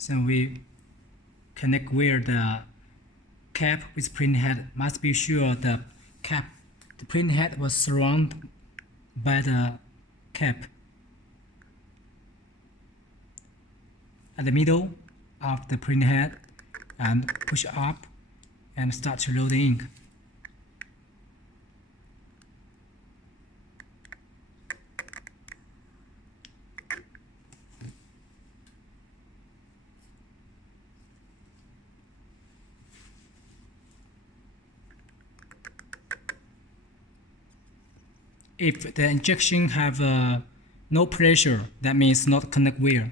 So we connect where the cap with printhead. Must be sure the printhead was surrounded by the cap. At the middle of the printhead, and push up and start to load the ink. If the injection have no pressure, that means not connect wear.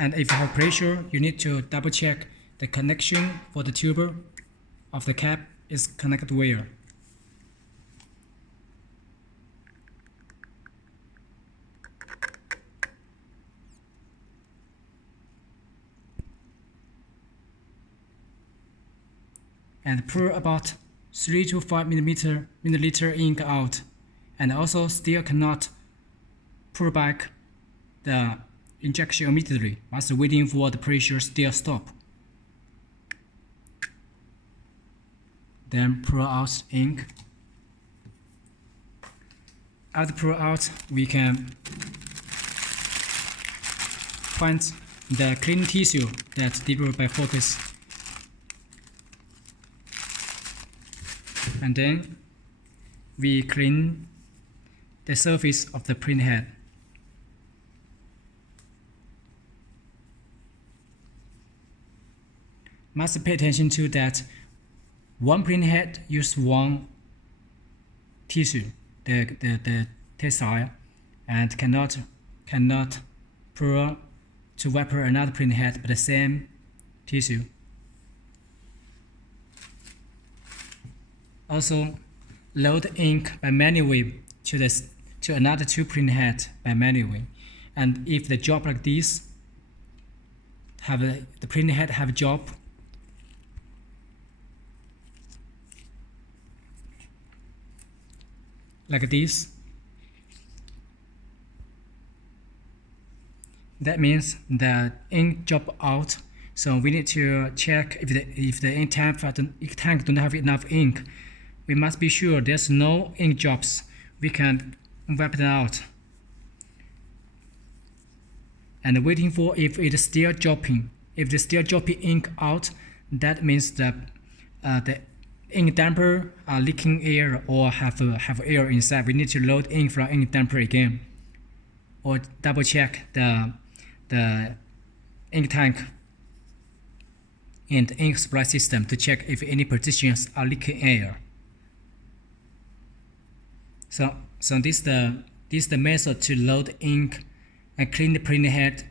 And if you have pressure, you need to double check the connection for the tuber of the cap is connected where. And pour about 3 to 5 milliliter ink out, and also still cannot pour back the injection immediately, must waiting for the pressure still stop. Then pour out ink. After pour out, we can find the clean tissue that's delivered by Focus. And then we clean the surface of the printhead. Must pay attention to that one printhead use one tissue, the textile, and cannot pour to wrapper another printhead but the same tissue. Also, load ink by manually to another two printhead by manually. And if the job like this, the printhead have a job, like this, that means the ink drop out. So we need to check if the ink tank don't have enough ink. We must be sure there's no ink drops. We can wipe it out. And waiting for if it's still dropping. If it's still dropping ink out, that means that the ink damper are leaking air or have air inside. We need to load ink from ink damper again, or double check the ink tank and ink supply system to check if any partitions are leaking air. So this is the method to load ink and clean the printhead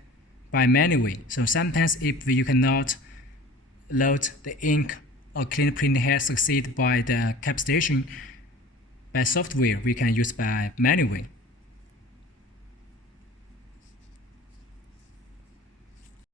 by manually. So sometimes if you cannot load the ink or clean the printhead succeed by the cap station, by software we can use by manually.